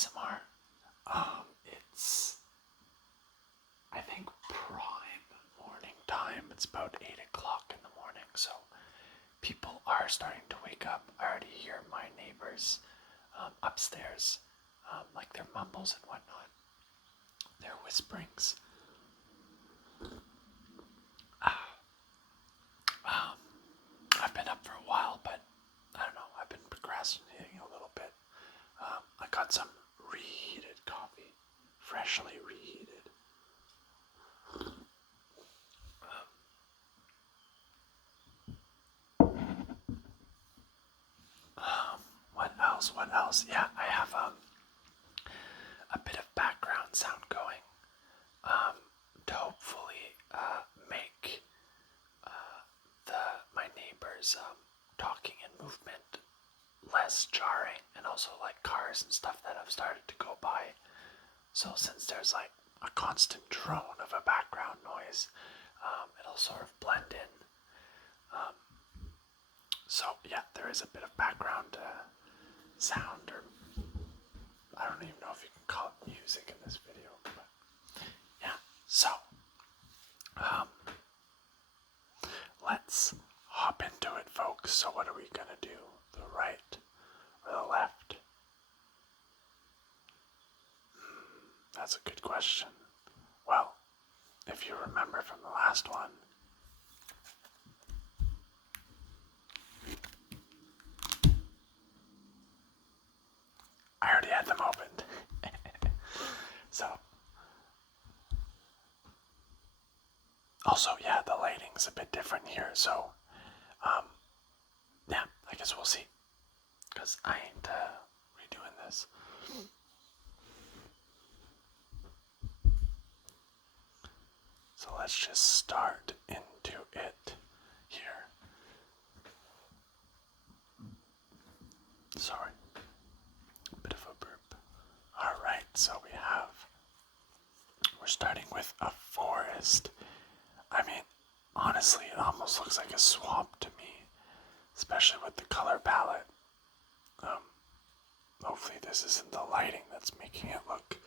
ASMR. It's, I think, prime morning time. It's about 8 o'clock in the morning, so people are starting to wake up. I already hear my neighbors upstairs, like their mumbles and whatnot, their whisperings. I've been up for a while, but I don't know, I've been procrastinating a little bit. I got some reheated coffee, freshly reheated. What else? Yeah, I have a bit of background sound going to hopefully make my neighbors talking and movement less jarring, and also like cars and stuff that have started to go by. So since there's like a constant drone of a background noise, it'll sort of blend in. So yeah, there is a bit of background sound, or I don't even know if you can call it music in this video, but yeah. So let's hop into it, folks. So what are we gonna do? The right or the left? That's a good question. Well, if you remember from the last one, I already had them opened. So, also, yeah, the lighting's a bit different here, so, yeah, I guess we'll see. Because I ain't redoing this. So let's just start into it here. Sorry. Bit of a burp. Alright, so we're starting with a forest. I mean, honestly, it almost looks like a swamp to me, especially with the color palette. Hopefully this isn't the lighting that's making it look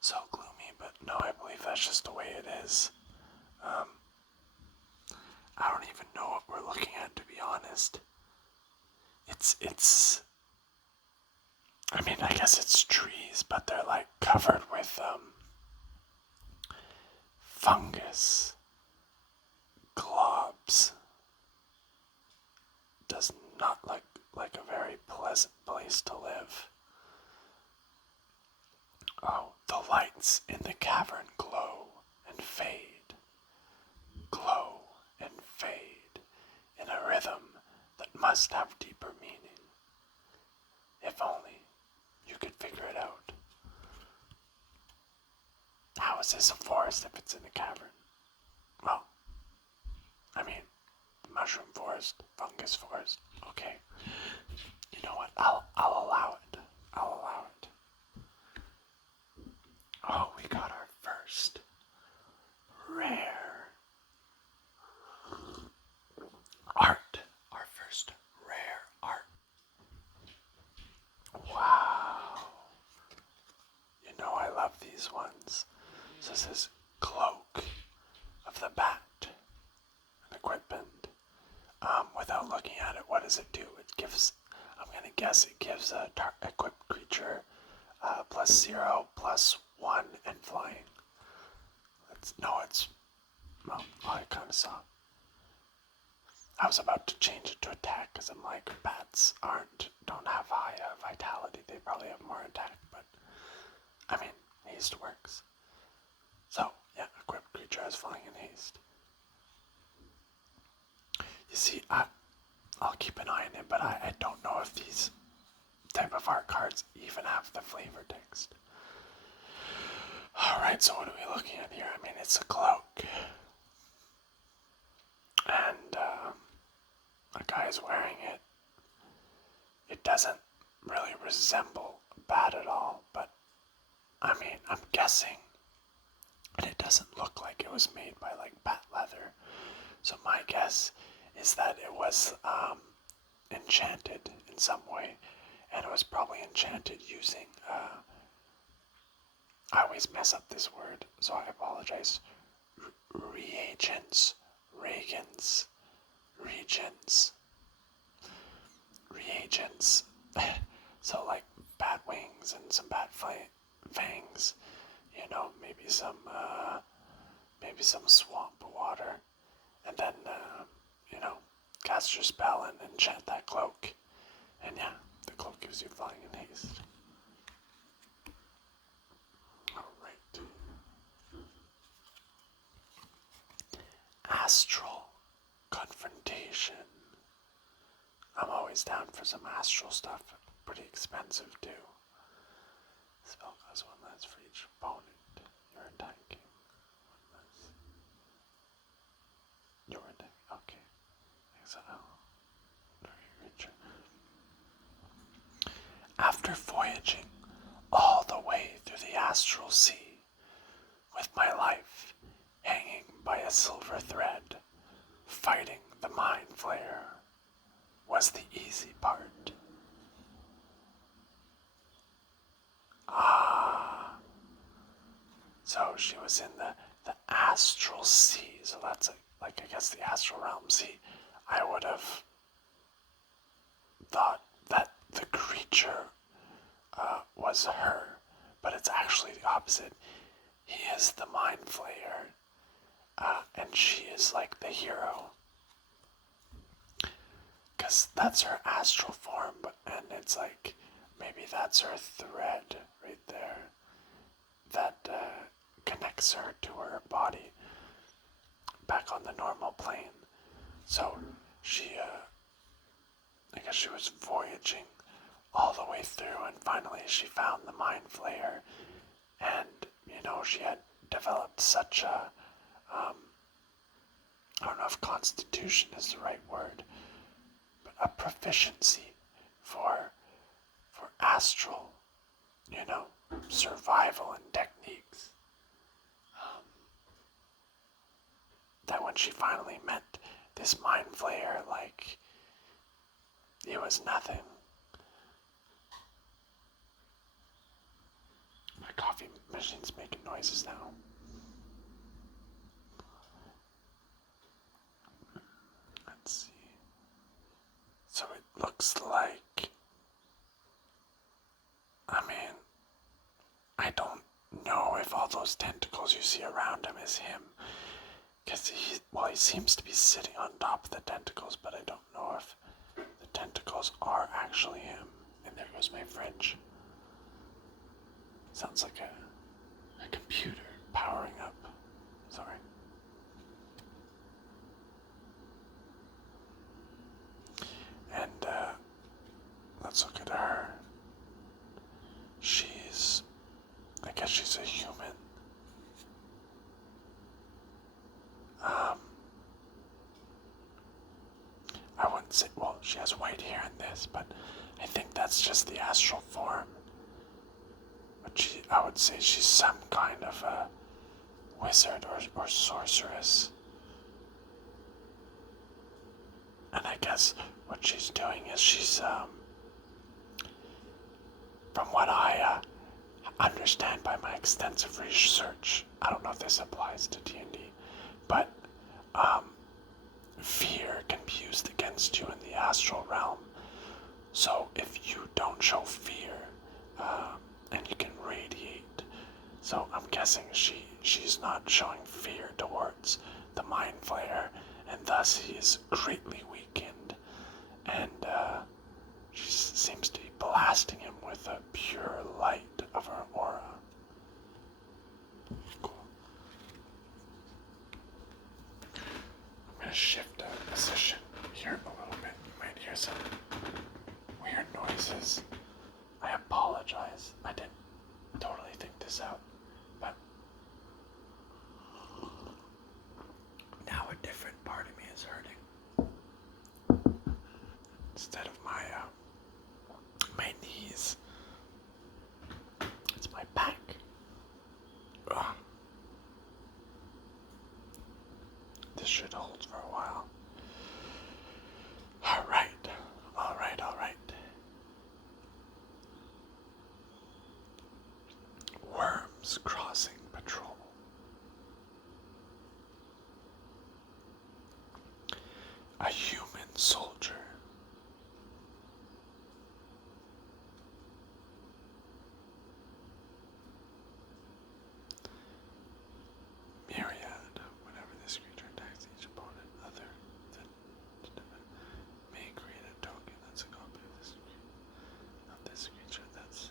so gloomy, but no, I believe that's just the way it is. I don't even know what we're looking at, to be honest. It's I mean, I guess it's trees, but they're like covered with fungus, globs. Does not look like a very pleasant place to live. Oh, the lights in the cavern glow and fade, glow and fade, in a rhythm that must have deeper meaning. If only you could figure it out. How is this a forest if it's in a cavern? Well, I mean, mushroom forest, fungus forest. Okay, you know what? I'll allow it. I'll allow it. Oh, we got our first rare art. Our first rare art. Wow. You know I love these ones. So this is Cloak of the Bat. An equipment. Without looking at it, what does it do? It gives, I'm gonna guess it gives a equipped creature +0/+1 and flying. Well, I kind of saw. I was about to change it to attack because I'm like, bats don't have high vitality. They probably have more attack, but I mean, haste works. So yeah, equipped creature has flying and haste. You see, I'll keep an eye on it, but I don't know if these type of art cards even have the flavor text. Alright, so what are we looking at here? I mean, it's a cloak. And a guy's wearing it. It doesn't really resemble a bat at all, but I mean, I'm guessing. And it doesn't look like it was made by like bat leather. So my guess is that it was enchanted in some way, and it was probably enchanted using, I always mess up this word, so I apologize, reagents, reagents, reagents. So like bat wings and some bat fangs, maybe some swamp water, and then cast your spell and enchant that cloak, and yeah, the cloak gives you flying and haste. Alright. Astral confrontation. I'm always down for some astral stuff. Pretty expensive too. Spell costs 1 less for each opponent you're attacking. You're attacking. Okay. After voyaging all the way through the astral sea, with my life hanging by a silver thread, fighting the mind flayer was the easy part. So she was in the astral sea, so that's like I guess the astral realm. See, I would have thought that the creature was her, but it's actually the opposite. He is the mind flayer, and she is like the hero. Because that's her astral form, and it's like, maybe that's her thread right there that connects her to her body back on the normal plane. So I guess she was voyaging all the way through, and finally she found the mind flayer, and she had developed such a I don't know if constitution is the right word, but a proficiency for astral, survival and techniques, that when she finally met this mind flayer, like, it was nothing. My coffee machine's making noises now. Let's see. So it looks like, I don't know if all those tentacles you see around him is him. Because he seems to be sitting on top of the tentacles, but I don't know if the tentacles are actually him. And there goes my French. Sounds like a computer powering up. Sorry. And let's look at her. I guess she's a human. I wouldn't say, well, she has white hair in this, but I think that's just the astral form. But I would say she's some kind of a wizard or sorceress. And I guess what she's doing is she's, from what I understand by my extensive research, I don't know if this applies to D&D, but fear can be used against you in the astral realm. So if you don't show fear, and you can radiate, so I'm guessing she's not showing fear towards the mind flayer, and thus he is greatly weakened, and she seems to be blasting him with a pure light of her aura. Cool. I'm going to shift position here a little bit. You might hear some weird noises. I apologize. I didn't totally think this out, but now a different part of me is hurting. Instead of my knees, it's my back. Ugh. This should hold for a while. All right. Worms Crossing Patrol. A human soldier. Myriad. Whenever this creature attacks each opponent other than may create a token that's a copy of this creature that's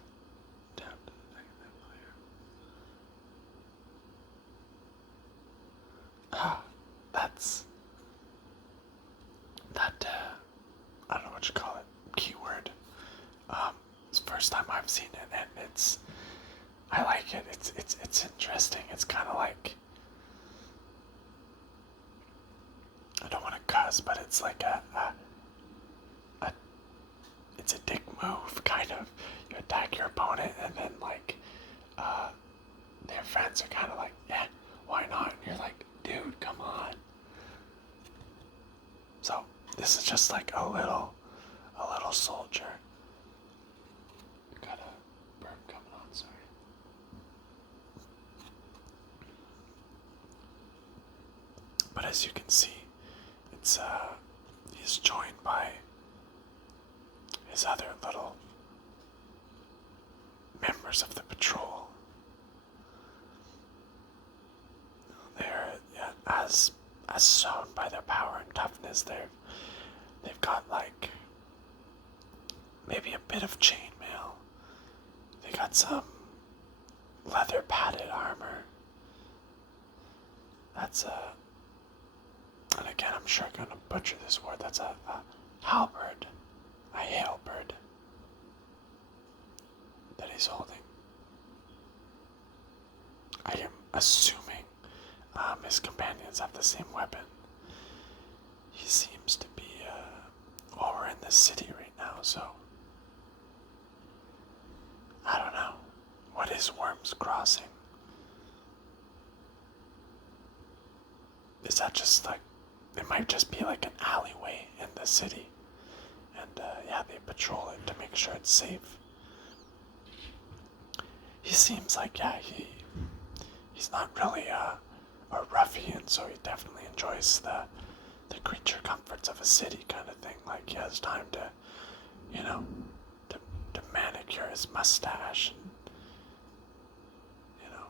tapped to the negative player. That's that I don't know what you call it, keyword. It's the first time I've seen it, and I like it. It's interesting. It's kind of like, I don't want to cuss, but it's like it's a dick move, kind of. You attack your opponent, and then like their friends are kind of like, yeah, why not? And you're like, dude, come on. So this is just like a little soldier. Got a burp coming on, sorry. But as you can see, it's he's joined by his other little members of the patrol. They're, yeah, as shown by their power and toughness, they've got like maybe a bit of chainmail. They got some leather padded armor. That's and again, I'm sure I'm gonna butcher this word. That's a halberd, a halberd that he's holding. I am assuming his companions have the same weapon. He seems to be, well, we're in the city right now, so I don't know. What is Worms Crossing? Is that just like, it might just be like an alleyway in the city, and yeah, they patrol it to make sure it's safe. He seems like, yeah, he's not really a ruffian, so he definitely enjoys the creature comforts of a city kind of thing. Like, he has time to, you know, to manicure his mustache, and, you know,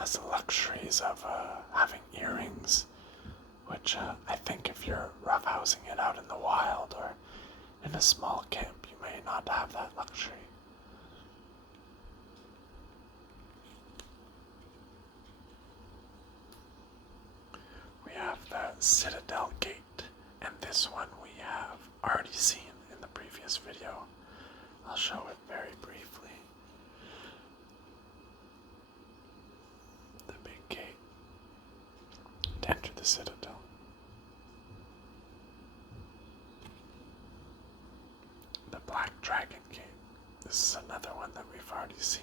has the luxuries of having earrings, which I think if you're roughhousing it out in the wild or in a small camp, you may not have that luxury. We have the Citadel Gate, and this one we have already seen in the previous video. I'll show it very briefly. The big gate to enter the Citadel. The Black Dragon Gate. This is another one that we've already seen.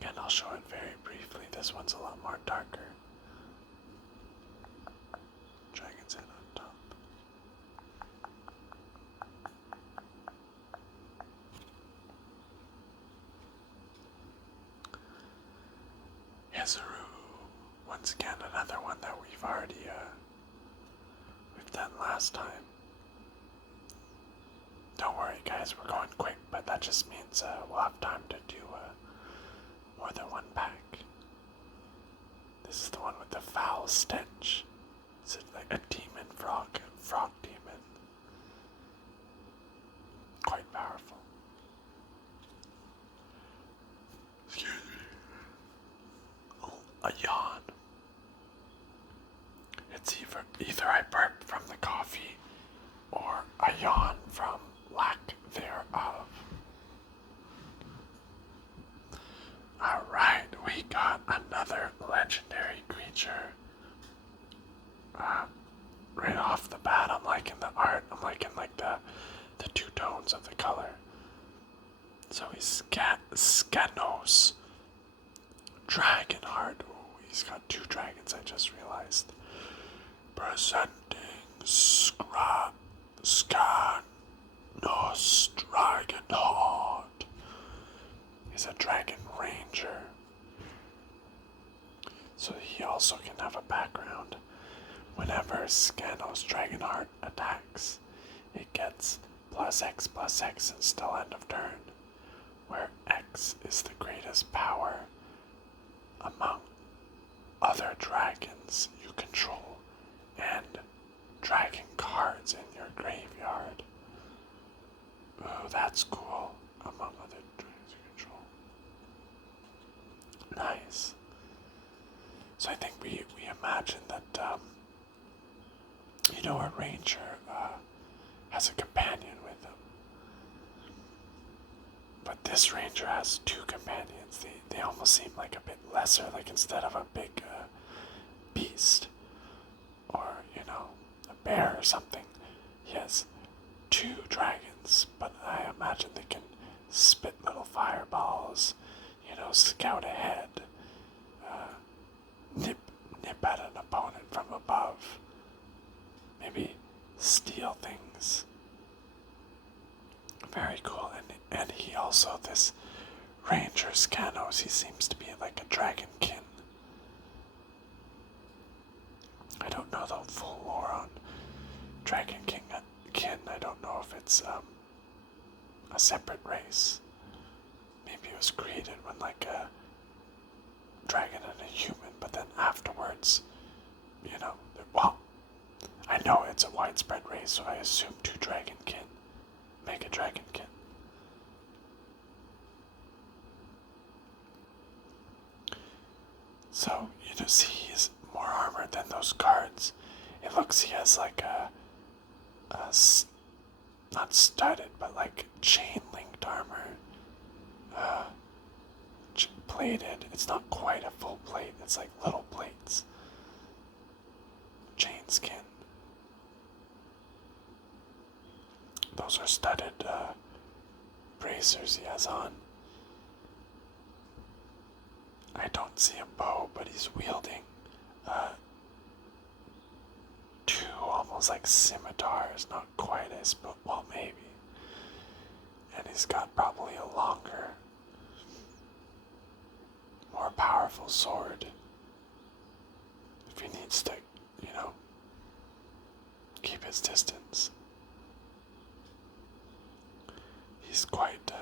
Again, I'll show it very briefly. This one's a lot more darker. Dragon's Head on top. Hezuru. Once again, another one that we've already we've done last time. Don't worry, guys, we're going quick, but that just means we'll have time to do more than one pack. This is the one with the foul stench. It's like a demon frog demon. Quite powerful. Excuse me. Oh, a yawn. It's either I burp from the coffee or a yawn from lack thereof. Alright, we got another legendary creature. Right off the bat, I'm liking the art. I'm liking like the two tones of the color. So he's Scanos. Dragonheart. Ooh, he's got two dragons, I just realized. Presenting Scanos Dragonheart. is a dragon ranger. So he also can have a background. Whenever Scanos Dragonheart attacks, it gets +X until end of turn, where X is the greatest power among other dragons you control and dragon cards in your graveyard. Ooh, that's cool. Among other dragons you control. Nice. So I think we imagine that, a ranger has a companion with him. But this ranger has 2 companions. They almost seem like a bit lesser, like instead of a big beast or, a bear or something, he has 2 dragons, but I imagine they can spit little fireballs, scout ahead, nip at an opponent from above, maybe steal things. Very cool. And he also, this Ranger Scanos, he seems to be like a dragonkin. I don't know the full lore on dragonkin. I don't know if it's a separate race. Maybe it was created when like a dragon and a human, but then afterwards, well, I know it's a widespread race, so I assume 2 dragonkin make a dragonkin. So, see he's more armored than those cards. It looks he has like a not studded, but like chain-linked armor. Plated. It's not quite a full plate. It's like little plates. Chain skin. Those are studded bracers he has on. I don't see a bow, but he's wielding 2 almost like scimitars, not quite as, but well, maybe. And he's got probably a longer, more powerful sword. If he needs to, keep his distance. He's quite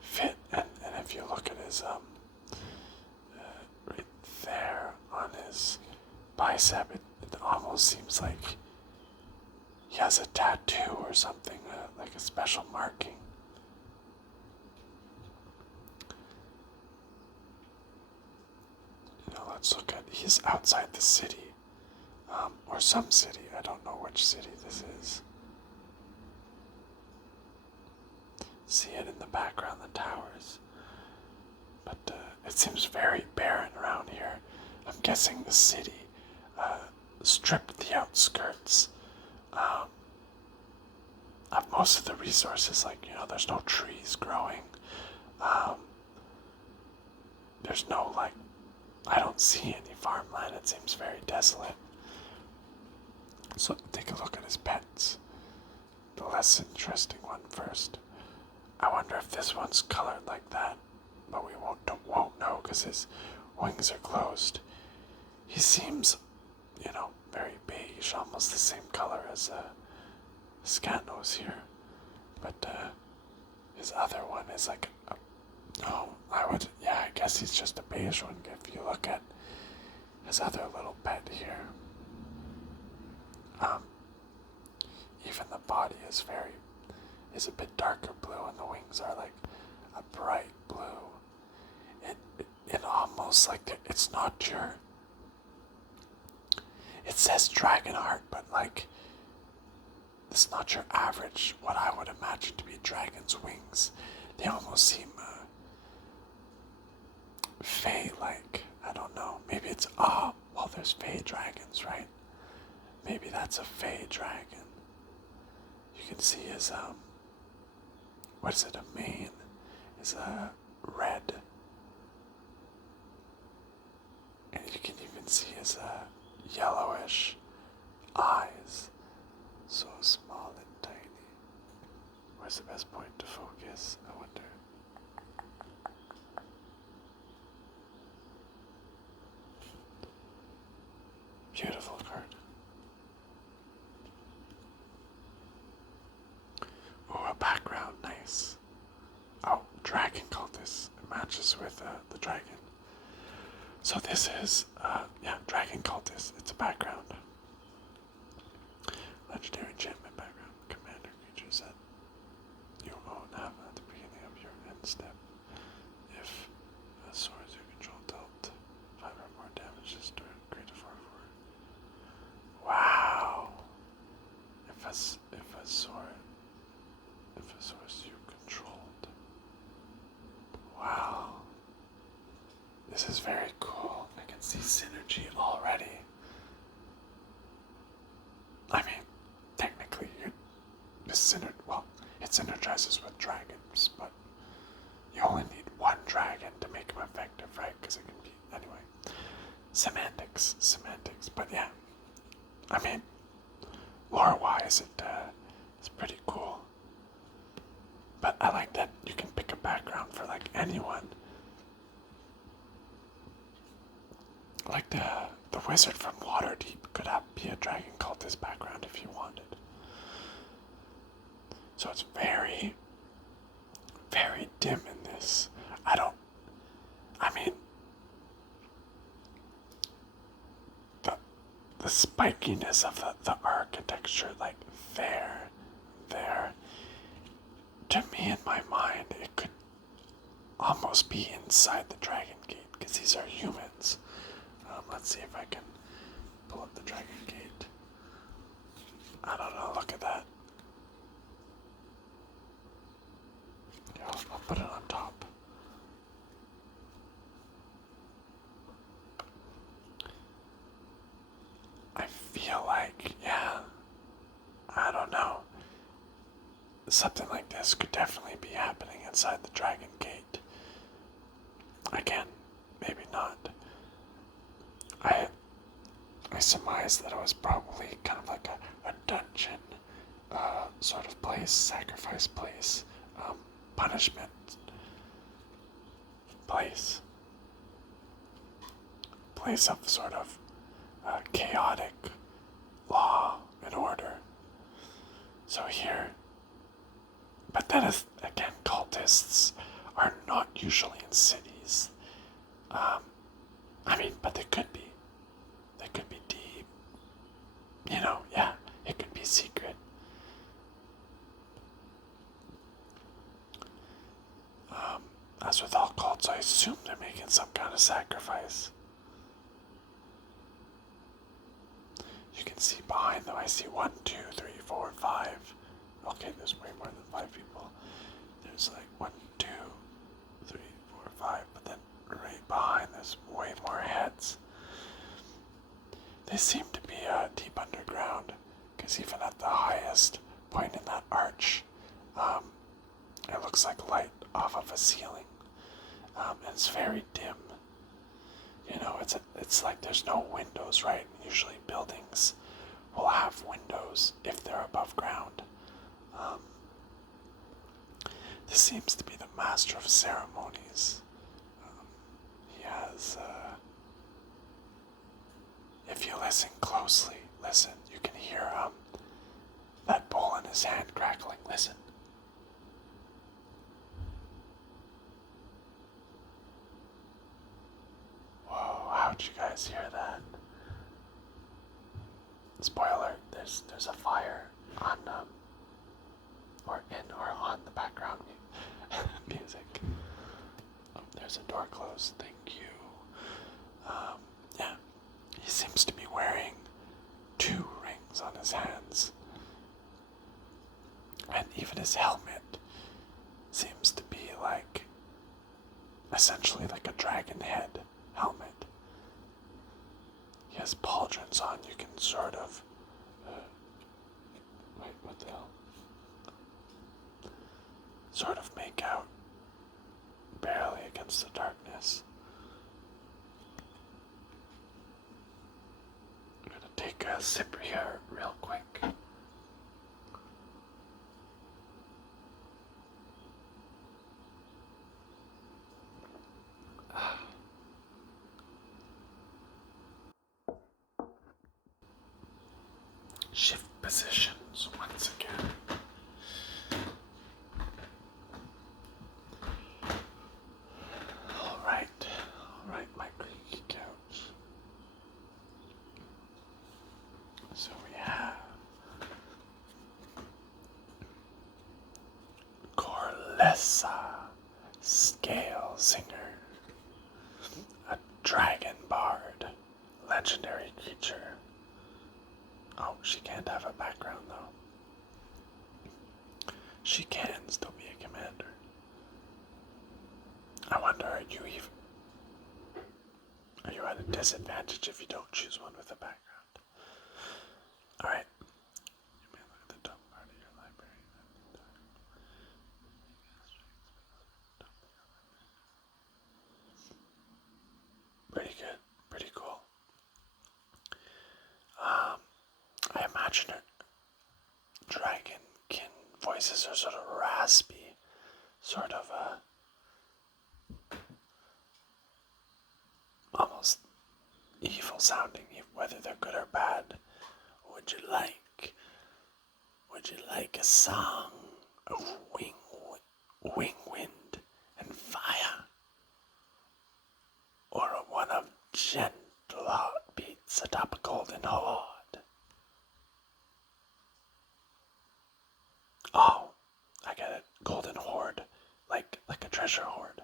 fit, and if you look at his right there on his bicep, it almost seems like he has a tattoo or something, like a special marking. Let's look at, he's outside the city, or some city, I don't know which city this is. See it in the background, the towers. But it seems very barren around here. I'm guessing the city stripped the outskirts of most of the resources, like, there's no trees growing. There's no, I don't see any farmland. It seems very desolate. So take a look at his pets. The less interesting one first. I wonder if this one's colored like that, but we won't know because his wings are closed. He seems, very beige, almost the same color as Scanos here. But his other one is like I guess he's just a beige one if you look at his other little pet here. Even the body is a bit darker blue, and the wings are like a bright blue. It almost like it's not your. It says Dragonheart, but it's not your average. What I would imagine to be dragon's wings. They almost seem Fey-like. I don't know. Maybe it's there's Fey dragons, right? Maybe that's a Fey dragon. You can see his what is it? A mane is red, and you can even see his yellowish eyes, so small and tiny. Where's the best point to focus? I wonder. Beautiful card. Oh, a background, nice. Oh, dragon cultist. It matches with the dragon. So this is, yeah, dragon cultist. It's a background. Legendary enchantment background. Commander creatures that you own have at the beginning of your end step. If a sword you control dealt 5 or more damage this turn, create a 4/4. Wow. If a source you controlled. Wow. This is very cool. I can see synergy already. I mean, technically, it synergizes with dragons, but you only need one dragon to make them effective, right? Because it can be, anyway. Semantics. But yeah, I mean, lore-wise, it's pretty cool. But I like that you can pick a background for like anyone. Like the wizard from Waterdeep could be a dragon cultist background if you wanted. So it's very, very dim in this. I mean, the spikiness of the architecture, like there. To me, in my mind, it could almost be inside the Dragon Gate, because these are humans. Let's see if I can pull up the Dragon Gate. I don't know, look at that. Yeah, I'll put it on top. I feel like, yeah, I don't know. Something like this could definitely be happening inside the Dragon Gate. Again, maybe not. I surmise that it was probably kind of like a dungeon sort of place, sacrifice place, punishment place of sort of chaotic law and order. So here, but then again, cultists are not usually in cities. I mean, but they could be. They could be deep. You know, yeah, it could be secret. As with all cults, I assume they're making some kind of sacrifice. You can see behind them, I see 1, 2, 3, 4, 5. Okay, there's way more than 5 people. There's like 1, 2, 3, 4, 5, but then right behind there's way more heads. They seem to be deep underground, because even at the highest point in that arch, it looks like light off of a ceiling, and it's very dim. You know, it's like there's no windows, right? Usually buildings will have windows if they're above ground. This seems to be the master of ceremonies. He has, if you listen closely, you can hear that bowl in his hand crackling. Listen. Whoa, how'd you guys hear that? Spoiler, there's a fire on or on the background music. Oh, there's a door closed, thank you. Yeah, he seems to be wearing 2 rings on his hands. And even his helmet seems to be like, essentially like a dragon head helmet. He has pauldrons on, you can sort of, wait, what the hell? Sort of make out barely against the darkness. I'm gonna take a sip here real quick. shift positions once again. Alright, my creaky couch. So we have corlessa, scale singer, a dragon bard, legendary creature. Oh, she can't have a background though. She can still be a commander. I wonder, are you at a disadvantage if you don't choose one with a background? Alright. You may look at the top part of your library. Pretty good. Pretty cool. I imagine her dragonkin voices are sort of raspy. Sort of almost evil sounding, whether they're good or bad. Would you like a song of wing wind and fire, or one of gentle heartbeats atop a golden horde? Oh, I get it. Golden horde, like a treasure hoard.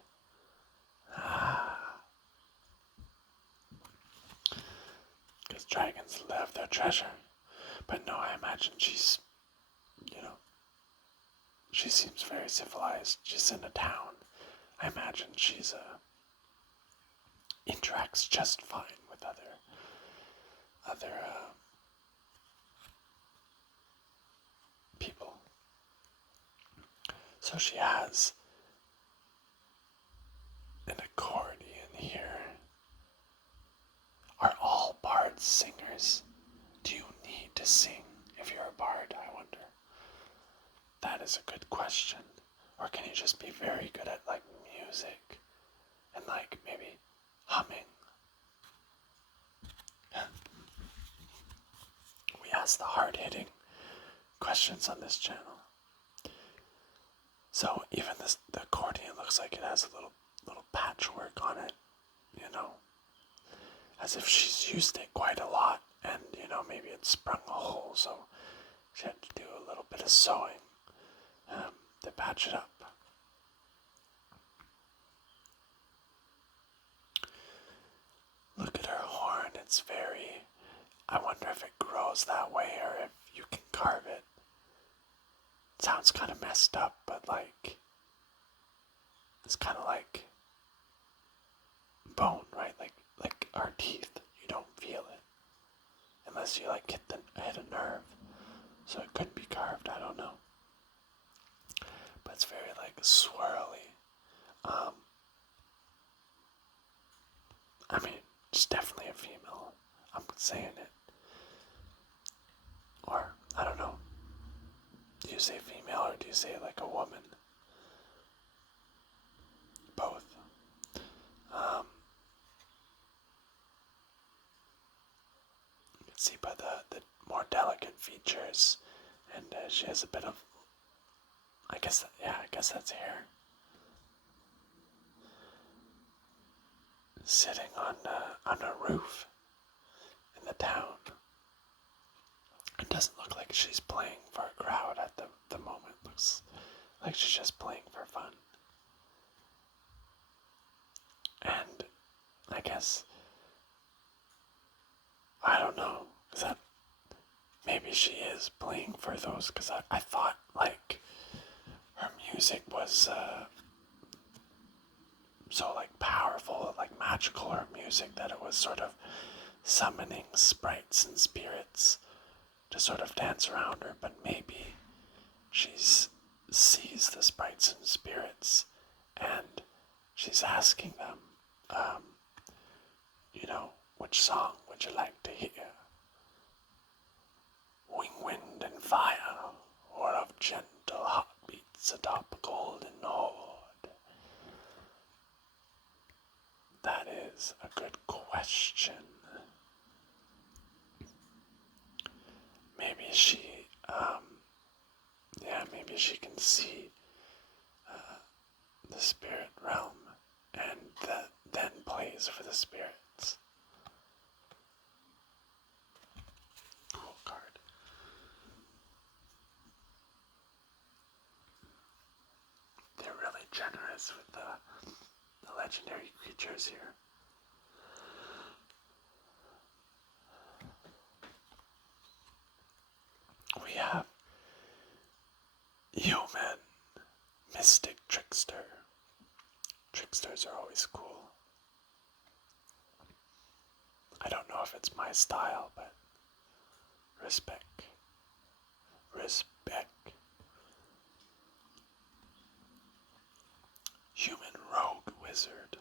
Because dragons love their treasure. But no, I imagine she's, she seems very civilized. She's in a town. I imagine she's interacts just fine with other people. So she has an accordion here. Are all bards singers? Do you need to sing if you're a bard, I wonder? That is a good question. Or can you just be very good at music and maybe humming? We ask the hard-hitting questions on this channel. So even the accordion looks like it has a little patchwork on it, as if she's used it quite a lot, and maybe it sprung a hole, so she had to do a little bit of sewing to patch it up. Look at her horn. It's very... I wonder if it grows that way or if you can carve it. It sounds kind of messed up, but it's kind of like bone, right? Like our teeth. You don't feel it unless you hit a nerve. So it could be carved. I don't know. But it's very swirly. I mean, it's definitely a female. I'm saying it. Or, I don't know. Do you say female or do you say a woman? Both. You can see by the more delicate features, and she has a bit of... I guess that's hair. Sitting on a roof in the town. It doesn't look like she's playing for a crowd at the moment. Looks like she's just playing for fun. And I guess, I don't know, is that maybe she is playing for those, because I thought her music was so powerful, magical, her music, that it was sort of summoning sprites and spirits to sort of dance around her. But maybe she sees the sprites and spirits and she's asking them, which song would you like to hear? Wing, wind, and fire, or of gentle heartbeats atop a golden horde? That is a good question. maybe maybe she can see the spirit realm and then plays for the spirits. Cool card. They're really generous with the legendary creatures here. We have human mystic trickster. Tricksters are always cool. I don't know if it's my style, but respect. Respect. Human rogue wizard.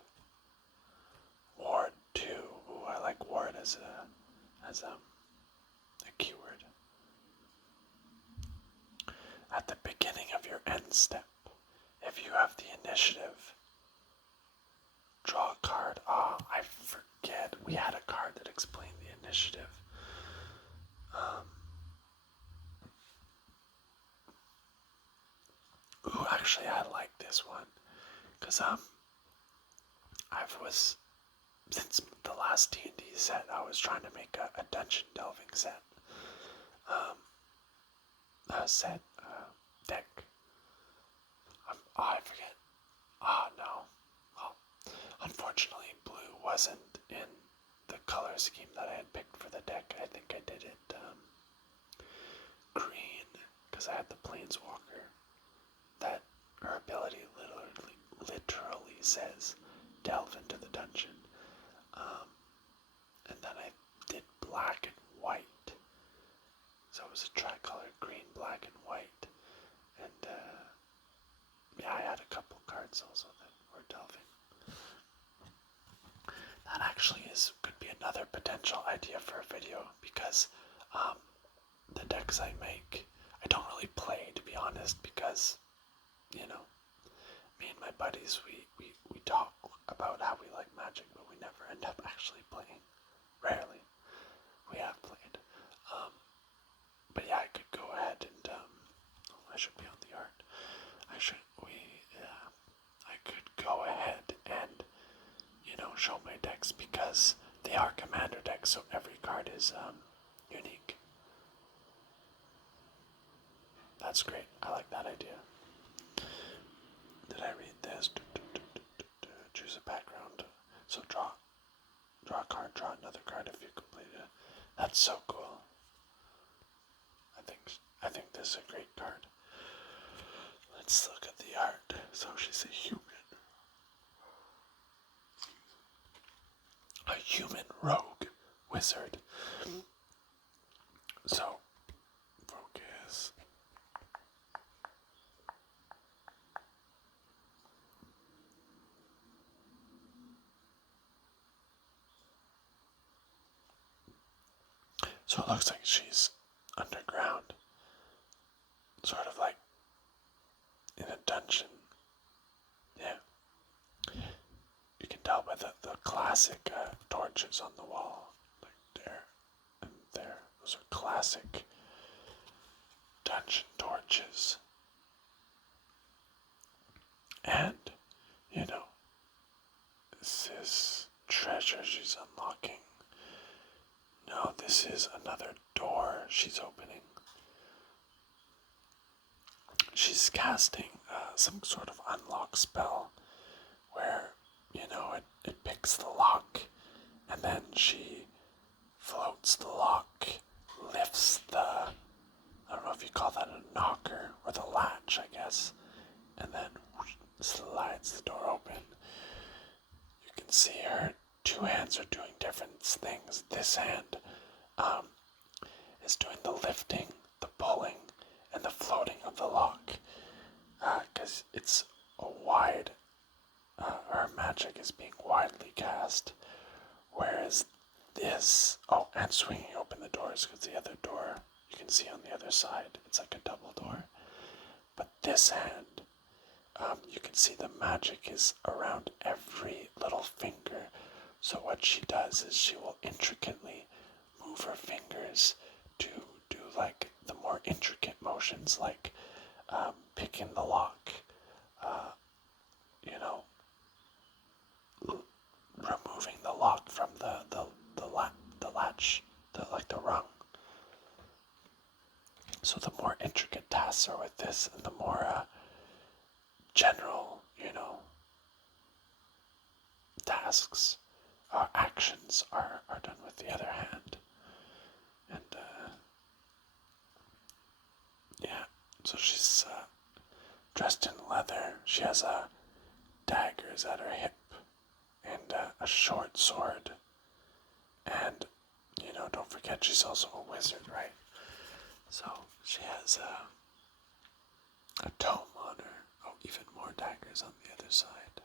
Ward 2. Ooh, I like ward as a keyword. At the beginning of your end step, if you have the initiative, draw a card. I forget. We had a card that explained the initiative. Actually, I like this one because since the last D&D set, I was trying to make a dungeon delving set. Deck. I forget. No. Well, unfortunately, blue wasn't in the color scheme that I had picked for the deck. I think I did it green because I had the planeswalker. That her ability literally says delve into the dungeon. And then I did black and white. So it was a tricolor, green, black, and white. And I had a couple cards also that were delving. That actually could be another potential idea for a video because the decks I make, I don't really play, to be honest, because me and my buddies, we talk about how we like Magic, but we never end up actually playing. Rarely. We have played. But yeah, I could go ahead and, I should be on the art. I could go ahead and, show my decks because they are commander decks, so every card is, unique. That's great. I like that idea. Did I read this? Choose a background. So draw a card, draw another card if you complete it. That's so cool. I think this is a great card. Let's look at the art. So she's a human. A human rogue wizard. So, focus. So it looks like she's underground. Sort of like in a dungeon. Yeah. You can tell by the classic torches on the wall. Like there and there. Those are classic dungeon torches. And, this is treasure she's unlocking. No, this is another door she's opening. She's casting some sort of unlock spell where, it picks the lock and then she floats the lock, lifts I don't know if you call that a knocker or the latch, I guess, and then slides the door open. You can see her two hands are doing different things. This hand is doing the lifting, the pulling, and the floating of the lock, because it's a wide, her magic is being widely cast, whereas this, and swinging open the doors, because the other door, you can see on the other side, it's like a double door, but this hand, you can see the magic is around every little finger, so what she does is she will intricately move her fingers to do like the more intricate motions, like picking the lock, you know, removing the lock from the latch, the rung. So the more intricate tasks are with this, and the more general, tasks or actions are done with the other hand. And yeah, so she's dressed in leather. She has daggers at her hip and a short sword. And, don't forget she's also a wizard, right? So she has a tome on her. Oh, even more daggers on the other side.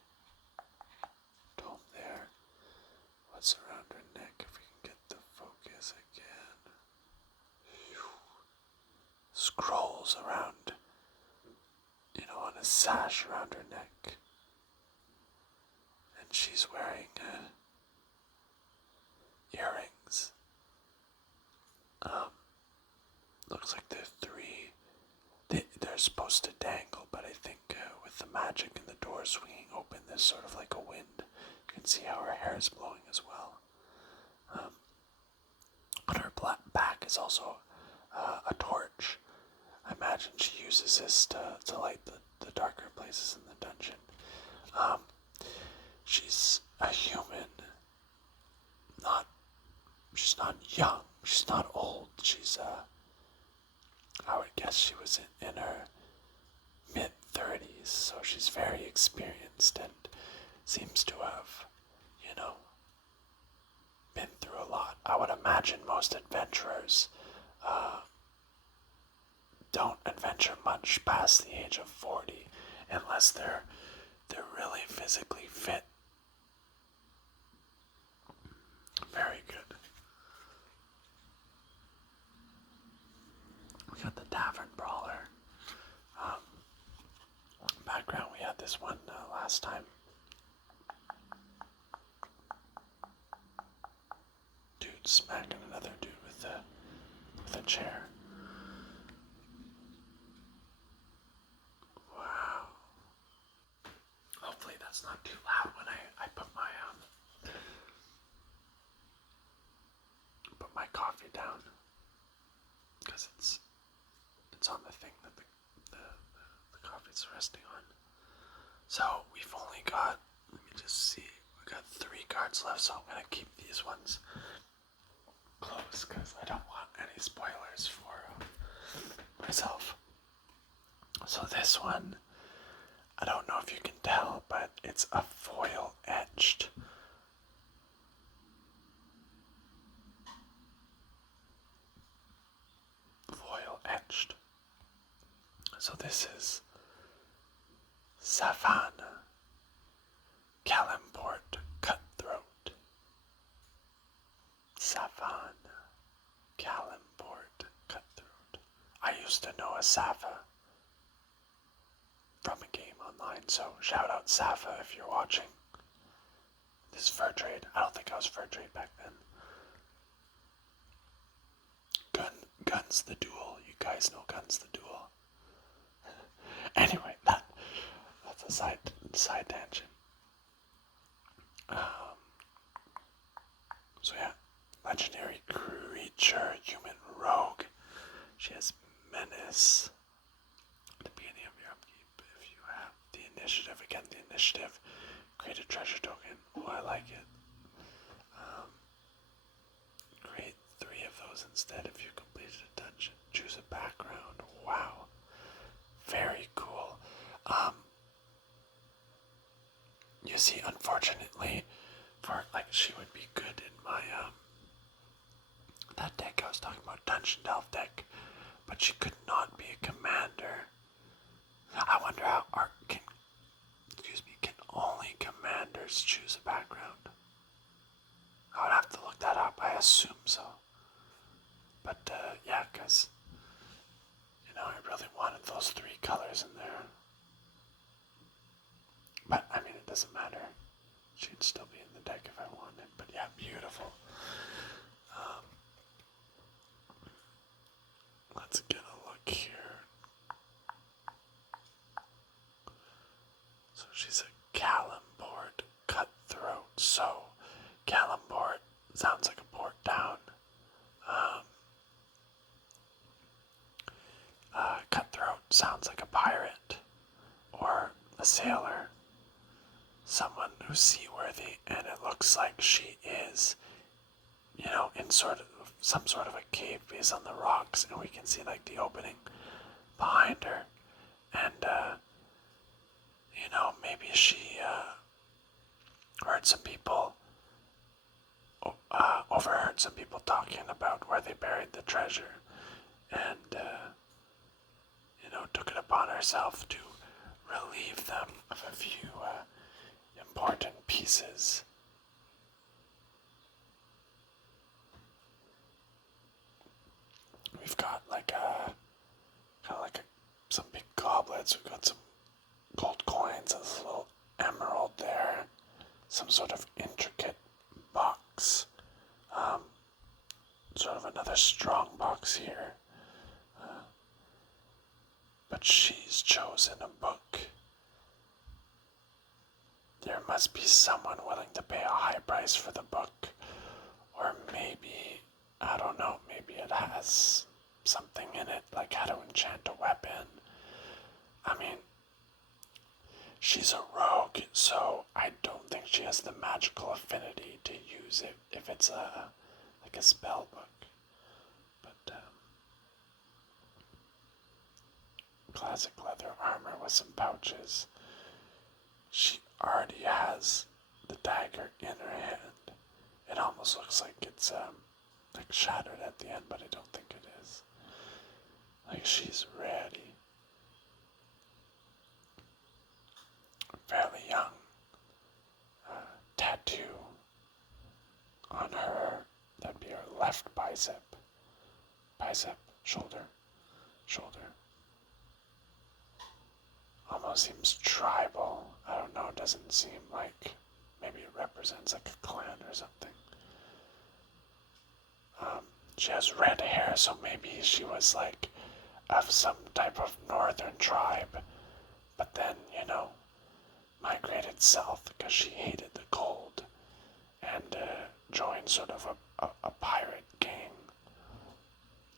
Tome there. What's around her neck? If we can get the focus again. Whew. Scrolls around, on a sash around her neck. And she's wearing earrings. Looks like they're three. They're supposed to dangle, but I think with the magic and the door swinging open, there's sort of like a wind. You can see how her hair is blowing as well. On her back is also a torch. I imagine she uses this to light the darker places in the dungeon. She's a human. She's not young. She's not old. She's I would guess she was in her mid-30s, so she's very experienced and seems to have, been through a lot. I would imagine most adventurers don't adventure much past the age of 40 unless they're really physically fit. Very good. We got the Tavern Brawler. Background, we had this one last time. Dude smacking another dude with a chair. Wow. Hopefully that's not too loud when I put my coffee down, because it's on the thing that the coffee's resting on. So we've only got, let me just see, we got 3 cards left, so I'm gonna keep these ones close because I don't want any spoilers for myself. So this one, I don't know if you can tell, but it's a foil etched. So this is Savannah, Calimport, Cutthroat. Savannah, Calimport, Cutthroat. I used to know a Safa from a game online, so shout out Safa if you're watching. This is Fur Trade. I don't think I was Fur Trade back then. Guns the Duel. You guys know Guns the Duel. Anyway, that's a side tangent. So yeah, legendary creature, human rogue. She has menace. At the beginning of your upkeep, if you have the initiative, again the initiative, create a treasure token. Oh, I like it. Create 3 of those instead if you completed a dungeon. Choose a background. Wow. Very cool. You see, unfortunately, she would be good in my, that deck I was talking about, Dungeon Delve deck, but she could not be a commander. I wonder how, can only commanders choose a background? I would have to look that up, I assume so. But, yeah, because, I really wanted those 3 colors in there. But, I mean, it doesn't matter. She'd still be in the deck if I wanted. But, yeah, beautiful. sounds like a pirate or a sailor, someone who's seaworthy, and it looks like she is, in some sort of a cave based on the rocks, and we can see like the opening behind her, and maybe she heard some people, overheard some people talking about where they buried the treasure, and took it upon herself to relieve them of a few important pieces. We've got some big goblets. We've got some gold coins. There's a little emerald there. Some sort of intricate box. Sort of another strong box here. But she's chosen a book. There must be someone willing to pay a high price for the book. Or maybe, I don't know, maybe it has something in it, like how to enchant a weapon. I mean, she's a rogue, so I don't think she has the magical affinity to use it if it's a spell book. But classic leather armor with some pouches. She already has the dagger in her hand. It almost looks like it's shattered at the end, but I don't think it is. Like she's ready. Fairly young. Tattoo on her. That'd be her left bicep. Bicep, shoulder. Almost seems tribal. I don't know, it doesn't seem like maybe it represents like a clan or something. She has red hair, so maybe she was like of some type of northern tribe, but then, migrated south because she hated the cold and joined sort of a pirate gang,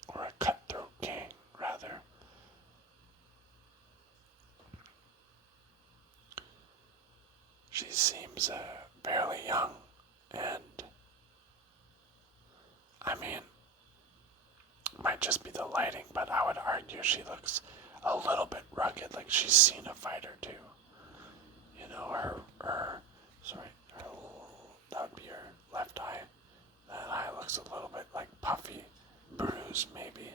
or a cutthroat gang, rather. She seems fairly young, and I mean, might just be the lighting, but I would argue she looks a little bit rugged, like she's seen a fight or two. That would be her left eye. That eye looks a little bit like puffy, bruised maybe.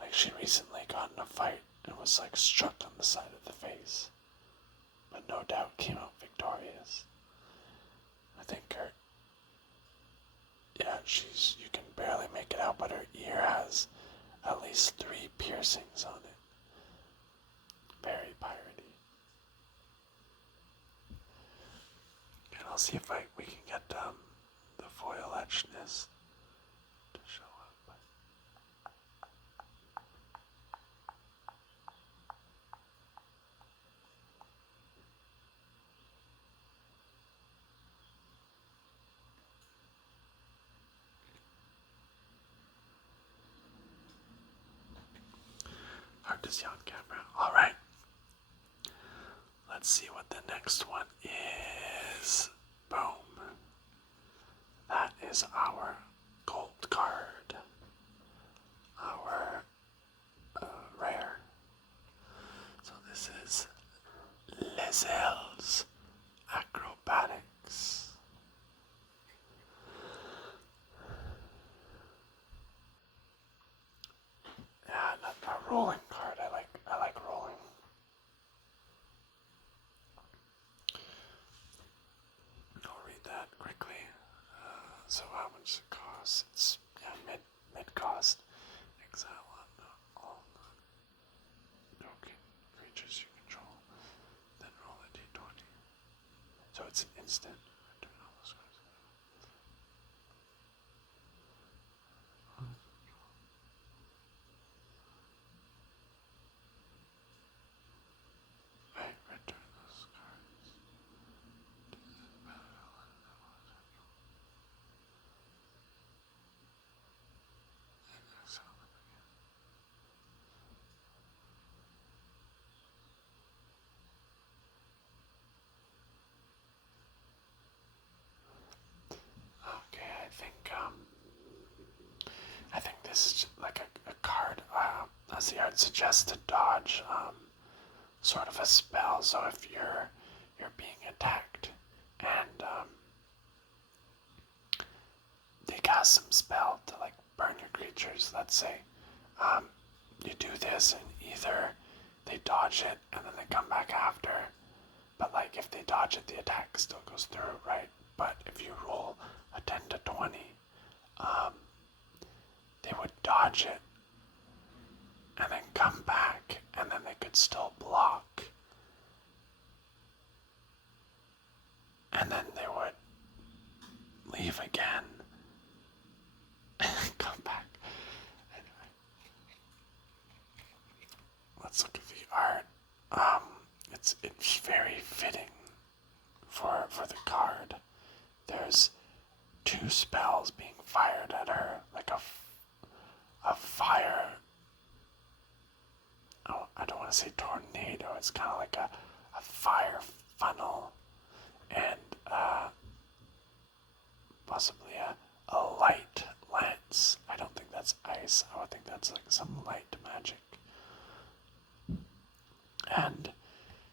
Like she recently got in a fight and was like struck on the side of the face. But no doubt came out victorious. I think you can barely make it out, but her ear has at least 3 piercings on it. Very piratey. And I'll see if we can get the foil etchness to show up. Hard to see on camera. Alright. Let's see what the next one is. Boom. That is our gold card. Our rare. So this is lizelles, acrobatics. Yeah, not a rolling card. I like rolling. I'll read that quickly. So how much does it cost? It's mid cost. Exile all non-token creatures you control. Then roll a d20. So it's an instant. Return all those cards. Wait, return those cards. And exile them again. this is like a card, as the art suggests, to dodge sort of a spell. So if you're being attacked and they cast some spell to like burn your creatures, let's say, you do this and either they dodge it and then they come back after, but like if they dodge it, the attack still goes through, right? But if you roll a 10 to 20, they would dodge it and then come back, and then they could still block, and then they would leave again and come back. Anyway, let's look at the art. It's very fitting for the card. There's 2 spells being fired at her, like a fire. Oh, I don't want to say tornado. It's kind of like a fire funnel, and possibly a light lance. I don't think that's ice. I would think that's like some light magic. And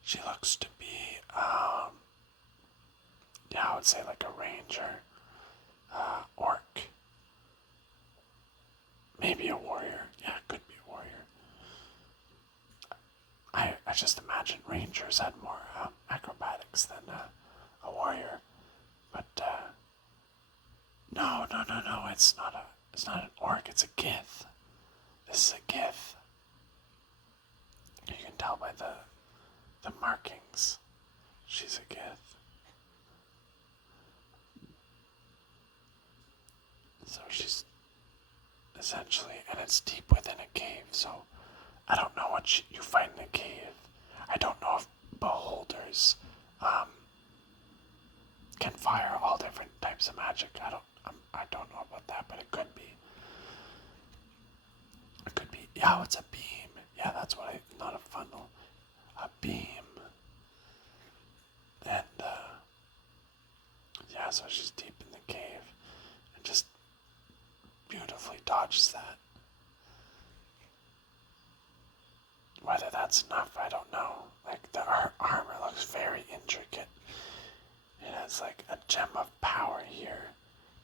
she looks to be, I would say like a ranger, orc, maybe a warrior. Yeah, it could be a warrior. I just imagine rangers had more acrobatics than a warrior, but no, it's not an orc. It's a gith. This is a gith. You can tell by the markings. She's a gith. So she's essentially, and it's deep within a cave, so I don't know what you find in a cave. I don't know if beholders can fire all different types of magic. I don't know about that, but it could be. It could be. Yeah, it's a beam. Yeah, that's what not a funnel. A beam. And yeah, so she's deep in the cave and just beautifully dodges that. Whether that's enough, I don't know. Like, the armor looks very intricate. It has like a gem of power here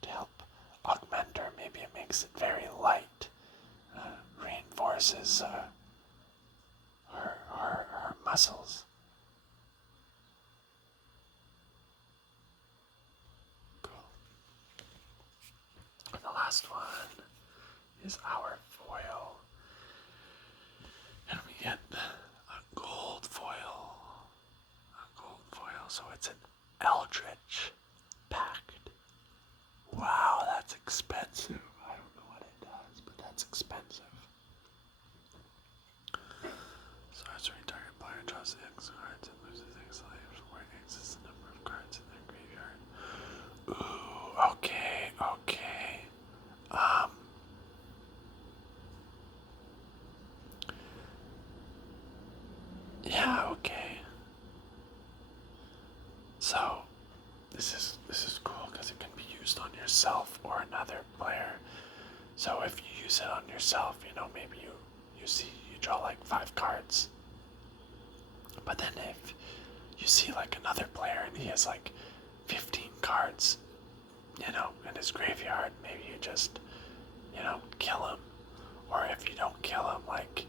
to help augment her. Maybe it makes it very light. Reinforces her muscles. Cool. And the last one is our foil. And we get a gold foil. So it's an eldritch pact. Wow, that's expensive. I don't know what it does, but that's expensive. So as we target player draws X cards and loses X lives, where X is the number of cards in their graveyard. Ooh, okay. Yeah, okay. So this is cool because it can be used on yourself or another player. So if you use it on yourself, maybe you see you draw like 5 cards. But then if you see like another player and he has like 15 cards, in his graveyard, maybe you just, kill him. Or if you don't kill him, like,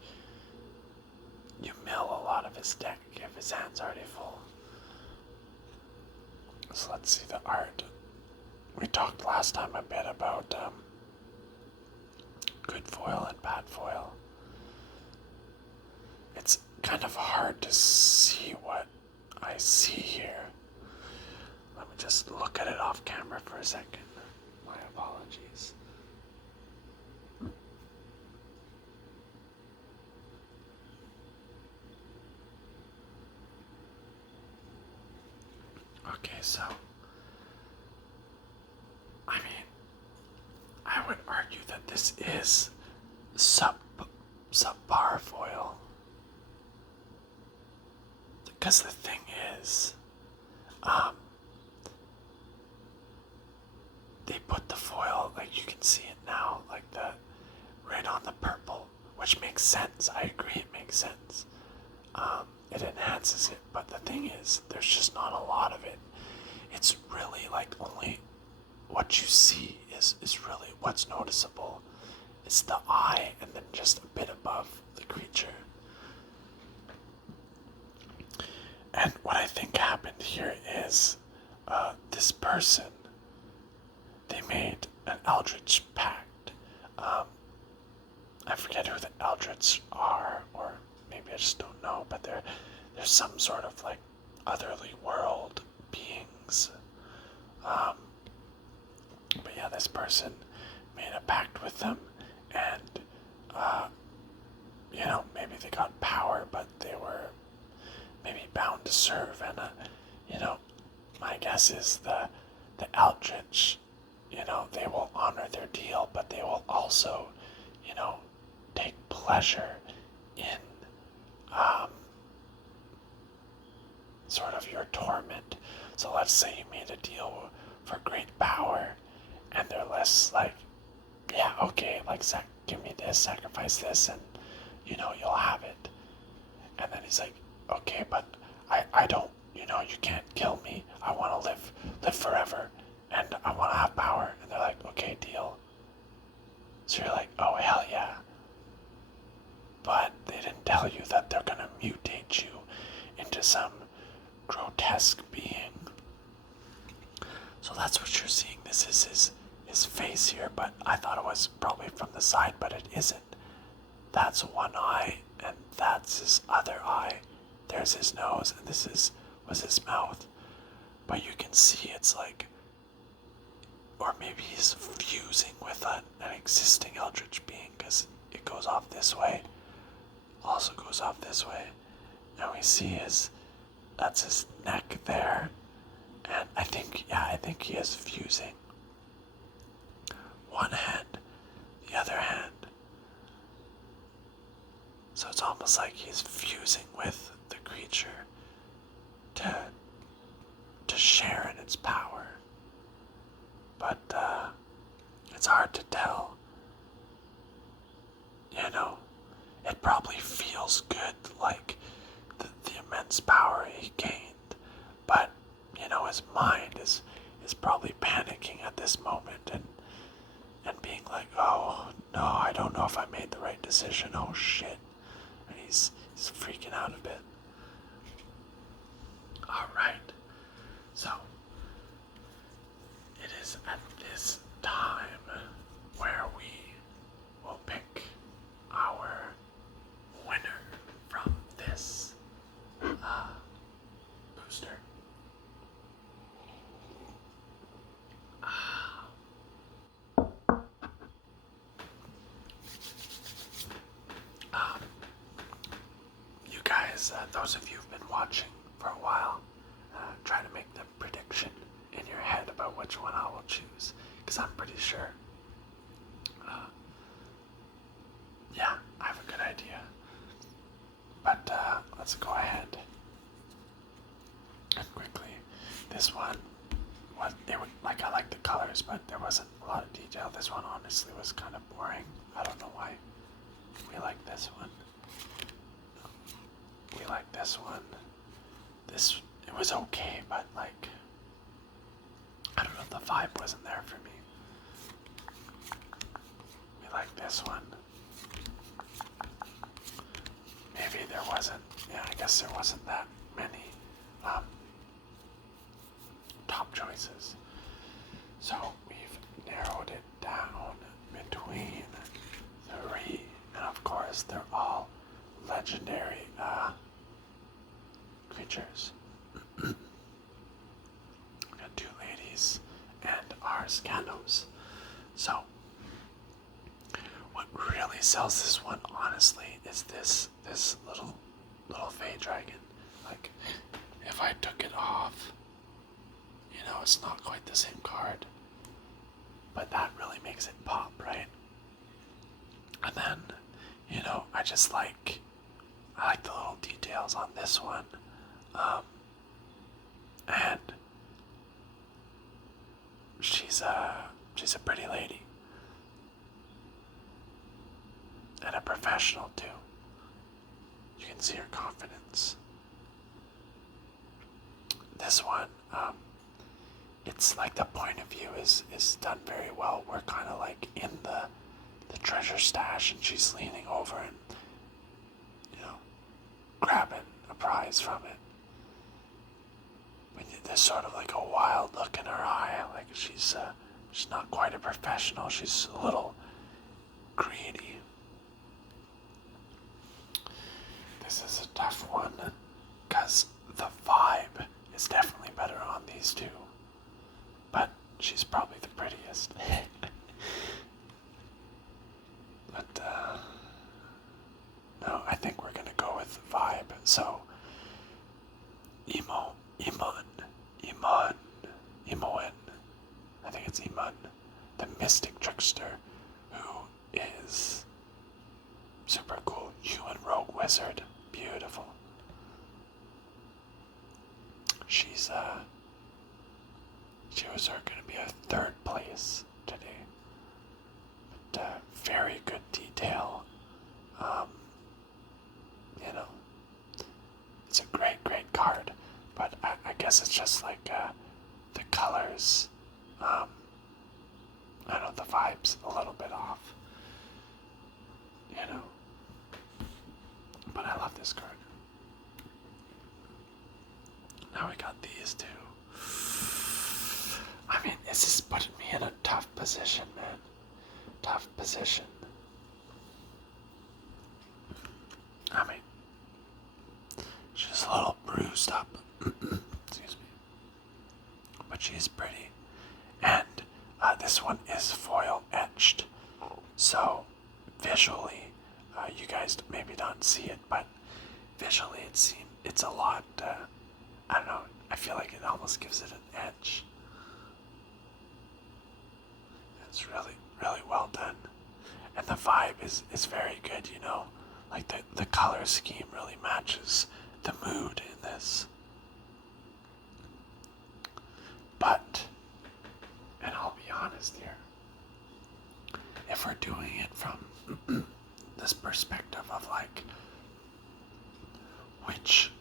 you mill a lot of his deck if his hand's already full. So let's see the art. We talked last time a bit about good foil and bad foil. It's kind of hard to see what I see here. Let me just look at it off camera for a second. My apologies. Okay, so I would argue that this is subpar foil. Because the thing is, they put the foil, like you can see it now, like right on the purple, which makes sense. I agree, it makes sense. It enhances it, but the thing is, there's just not a lot of it. It's really like only what you see is really what's noticeable. It's the eye and then just a bit above the creature. And what I think happened here is this person, they made an eldritch pact. I forget who the eldritch are, or maybe I just don't know, but there's some sort of like otherly world beings. But yeah, this person made a pact with them, and maybe they got power, but they were maybe bound to serve. And my guess is the eldritch, they will honor their deal, but they will also, take pleasure in sort of your torment. So let's say you made a deal for great power, and they're less like, yeah, okay, like give me this, sacrifice this, and you'll have it. And then he's like, okay, but I don't, you can't kill me. I want to live forever, and I want to have power. And they're like, okay, deal. So you're like, oh, hell yeah. But they didn't tell you that they're gonna mutate you into some grotesque being. So that's what you're seeing. This is his face here, but I thought it was probably from the side, but it isn't. That's one eye, and that's his other eye. There's his nose, and this was his mouth. But you can see it's like, or maybe he's fusing with an existing eldritch being, because it goes off this way, also goes off this way, and we see that's his neck there, and I think he is fusing. One hand, the other hand. So it's almost like he's fusing with the creature to share in its power. But it's hard to tell. It probably feels good, like the immense power he gained. But, his mind is probably panicking at this moment and being like, oh, no, I don't know if I made the right decision. Oh, shit. And he's freaking out a bit. Alright. So, it is at this time where we will pick our winner from this booster. You guys, those of you who've been watching for a while, try to make the prediction in your head about which one I will choose, because I'm pretty sure. Yeah, I have a good idea. But let's go ahead and quickly. This one I like the colors, but there wasn't a lot of detail. This one honestly was kind of boring. I don't know why. We like this one. We like this one. It was okay, but like, I don't know, the vibe wasn't there for me. We like this one. Maybe there wasn't, I guess there wasn't that many top choices. So we've narrowed it down between 3, and of course they're all legendary creatures. We got 2 ladies and our Scanos. So what really sells this one, honestly, is this little Fey dragon. Like, if I took it off, it's not quite the same card, but that really makes it pop, right? And then, I like the little details on this one, and she's a pretty lady. professional too. You can see her confidence. This one, it's like the point of view is done very well. We're kind of like in the treasure stash, and she's leaning over and, grabbing a prize from it. But there's sort of like a wild look in her eye, like she's not quite a professional. She's a little greedy. This is a tough one, because the vibe is definitely better on these two. But she's probably the prettiest. But, no, I think we're gonna go with vibe. So, Imoen. I think it's Imoen, the mystic trickster, who is super cool. Human rogue wizard, beautiful. She was going to be a third place today, but very good detail. It's a great card, but I guess it's just like the colors. I know the vibe's a little bit off, but I love this card. Now we got these two. I mean, this is putting me in a tough position, man. Tough position. I mean, she's a little bruised up. Excuse me. But she's pretty. And this one is foil etched. So, visually, you guys maybe don't see it, but visually it's a lot, I don't know, I feel like it almost gives it an edge. It's really, really well done. And the vibe is very good, like the color scheme really matches the mood in this. But, and I'll be honest here, if we're doing it from this perspective of like, which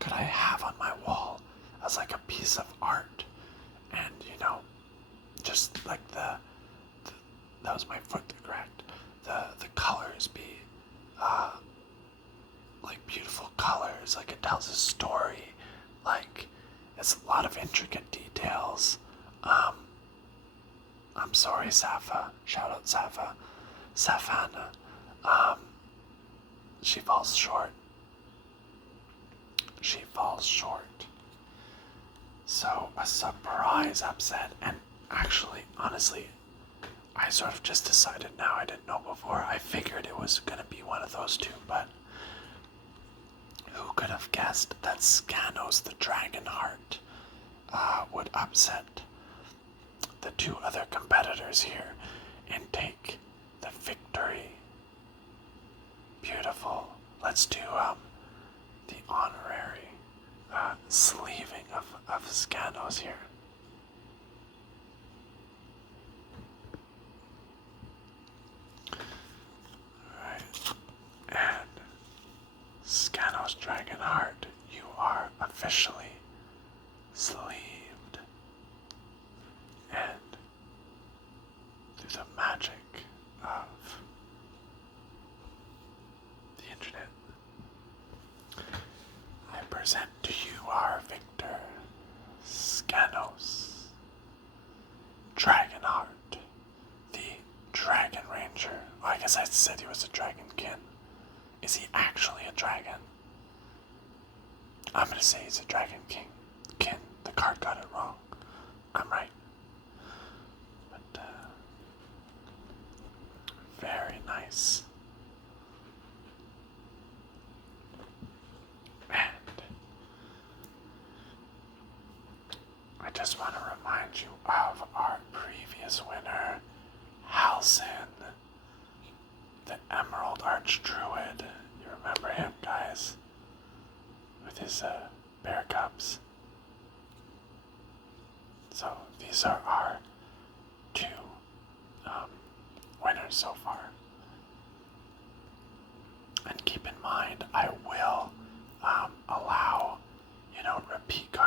could I have on my wall as like a piece of art, and just like that was my foot to correct, the colors be like beautiful colors, like it tells a story, like it's a lot of intricate details. I'm sorry, Safa. Shout out Safa. Safana. She falls short. She falls short. So, a surprise upset. And actually, honestly, I sort of just decided now. I didn't know before. I figured it was going to be one of those two, but who could have guessed that Scanos the Dragonheart would upset the two other competitors here and take the victory? Beautiful. Let's do the honorary sleeving of Scanos here. Alright. And Scanos Dragonheart, you are officially sleeved. And through the magic of the internet, I present to you our victor, Scanos Dragonheart, the Dragon Ranger. Well, I guess I said he was a dragonkin. Is he actually a dragon? I'm gonna say he's a dragon king. The card got it wrong. I'm right. But, very nice. And I just want to remind you of our previous winner, Halcyon, the Emerald Archdruid. You remember him, guys? With his bear cubs. So these are our two winners so far.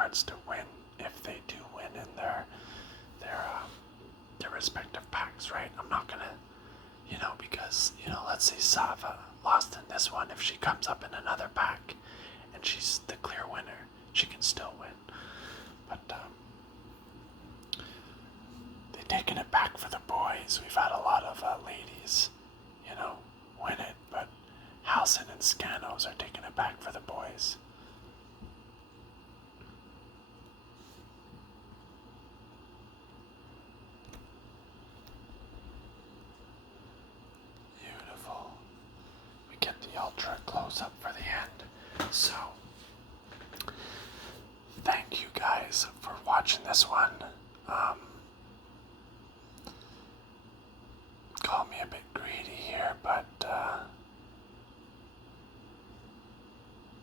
cards to win if they do win in their respective packs, right? I'm not gonna, because let's say Sava lost in this one. If she comes up in another pack and she's the clear winner, she can still win. But they're taking it back for the boys. We've had a lot of ladies, win it, but Halcyon and Scanos are taking it back for the boys. Beautiful. We get the ultra close up for the end. So, thank you guys for watching this one. Call me a bit greedy here, but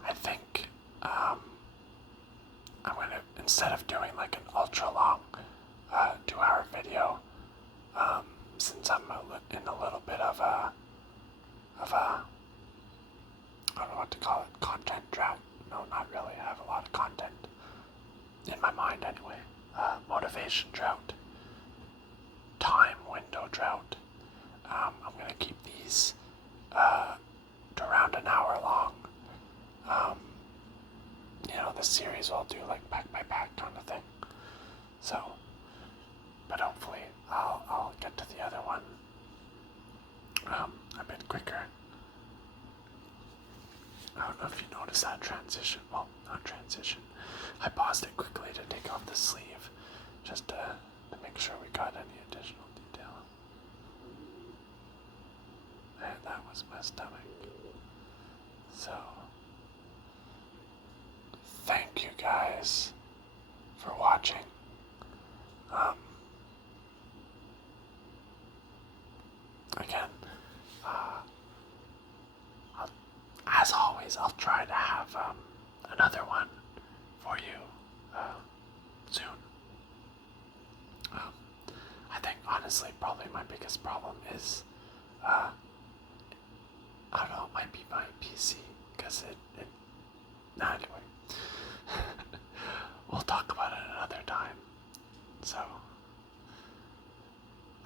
I think I'm gonna, instead of doing like an ultra long 2-hour video, since I'm in a little bit of a I don't know what to call it, content drought. No, not really. I have a lot of content in my mind anyway. Motivation drought, time window drought. I'm gonna keep these to around an hour long. This series will do like pack by pack kind of thing. So, but hopefully I'll get to the other one a bit quicker. I don't know if you noticed that transition. Well, not transition. I paused it quickly to take off the sleeve, just to make sure we got any additional detail. And that was my stomach. So, thank you guys for watching. Again, as always, I'll try to have another one for you soon. I think honestly, probably my biggest problem is, I don't know, it might be my PC, because anyway, we'll talk about it another time. So,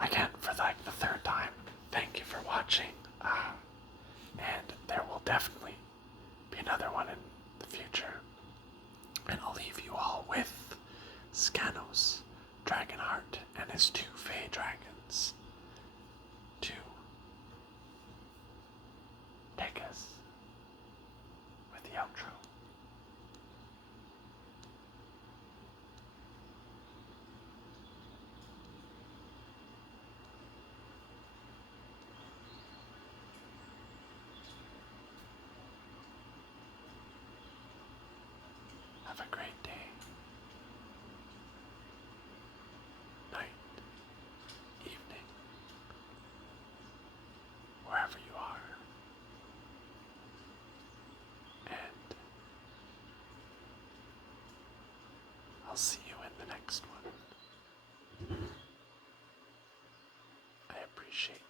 again, for like the third time, thank you for watching, and there will definitely be another one in the future, and I'll leave you all with Scanos, Dragonheart, and his 2 Fey Dragons to take us with the outro. Have a great day, night, evening, wherever you are, and I'll see you in the next one. I appreciate